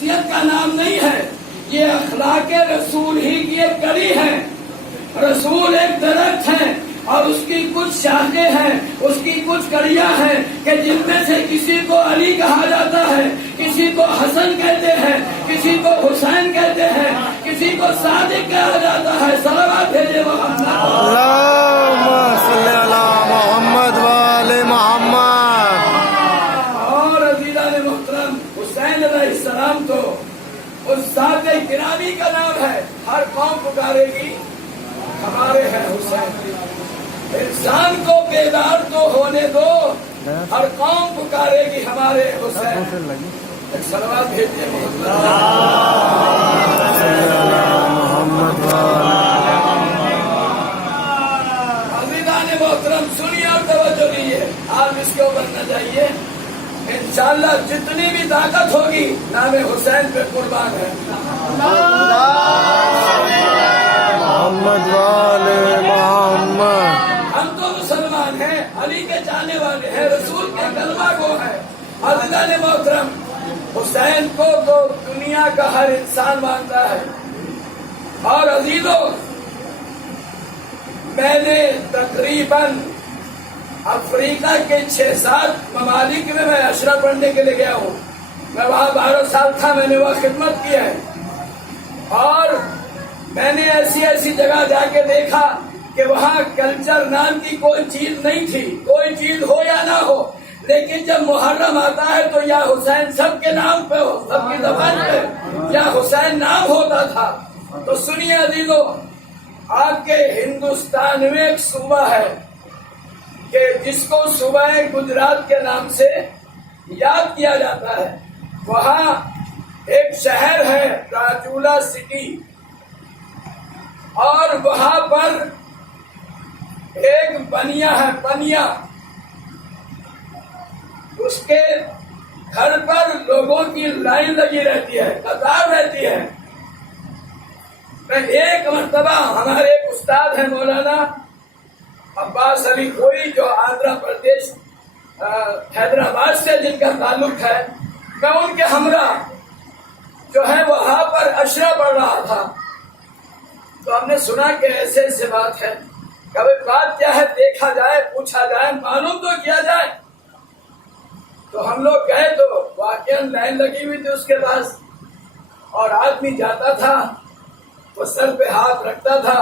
شخصیت کا نام نہیں ہے، یہ اخلاق رسول ہی کی ایک کڑی ہے۔ رسول ایک درخت ہے اور اس کی کچھ شاخیں ہیں، اس کی کچھ کڑیاں ہیں کہ جن میں سے کسی کو علی کہا جاتا ہے، کسی کو حسن کہتے ہیں، کسی کو حسین کہتے ہیں، کسی کو صادق کہا جاتا ہے۔ صلوات بھیجے محمد، اللہم صلی علی محمد وآل محمد۔ اور عزیزان محترم، حسین علیہ السلام تو اس ذات گرامی کا نام ہے، ہر قوم پکارے گی ہمارے ہیں حسین۔ انسان کو بیدار تو ہونے دو، ہر قوم پکارے گی ہمارے حسین۔ صلوات بھیجیے محمد، عزیزان محترم سنیے اور توجہ دیجیے، آپ اس کے اوپر نہ جائیے۔ انشاءاللہ جتنی بھی طاقت ہوگی نام حسین پہ قربان ہے۔ محمد وآل محمد۔ ہم تو مسلمان ہیں، علی کے چاہنے والے ہیں، رسول کے کلمہ گو ہیں۔ عزیزان محترم، حسین کو تو دنیا کا ہر انسان مانتا ہے۔ اور عزیزوں، میں نے تقریباً افریقہ کے 6-7 ممالک میں اشرا پڑھنے کے لیے گیا ہوں۔ میں وہاں 12 سال تھا، میں نے وہاں خدمت کی ہے، اور میں نے ایسی ایسی جگہ جا کے دیکھا کہ وہاں کلچر نام کی کوئی چیز نہیں تھی، کوئی چیز ہو یا نہ ہو، لیکن جب محرم آتا ہے تو یا حسین سب کے نام پہ ہو، سب کی زبان پہ یا حسین نام ہوتا تھا۔ تو سنیے عزیزوں، آپ کے ہندوستان میں ایک صوبہ ہے کہ جس کو صوبہ گجرات کے نام سے یاد کیا جاتا ہے۔ وہاں ایک شہر ہے راجولا سٹی، اور وہاں پر ایک بنیا ہے، بنیا، اس کے گھر پر لوگوں کی لائن لگی رہتی ہے، قطار رہتی ہے۔ میں ایک مرتبہ، ہمارے ایک استاد ہیں مولانا عباس علی کوئی، جو آندھرا پردیش حیدرآباد سے جن کا تعلق ہے، میں ان کے ہمراہ جو ہے وہاں پر اشرا پڑھ رہا تھا۔ تو ہم نے سنا کہ ایسے ایسے بات ہے، کبھی بات کیا ہے دیکھا جائے، پوچھا جائے، معلوم تو کیا جائے۔ تو ہم لوگ گئے تو واقعاً لائن لگی ہوئی تھی اس کے پاس، اور آدمی جاتا تھا، وہ سر پہ ہاتھ رکھتا تھا،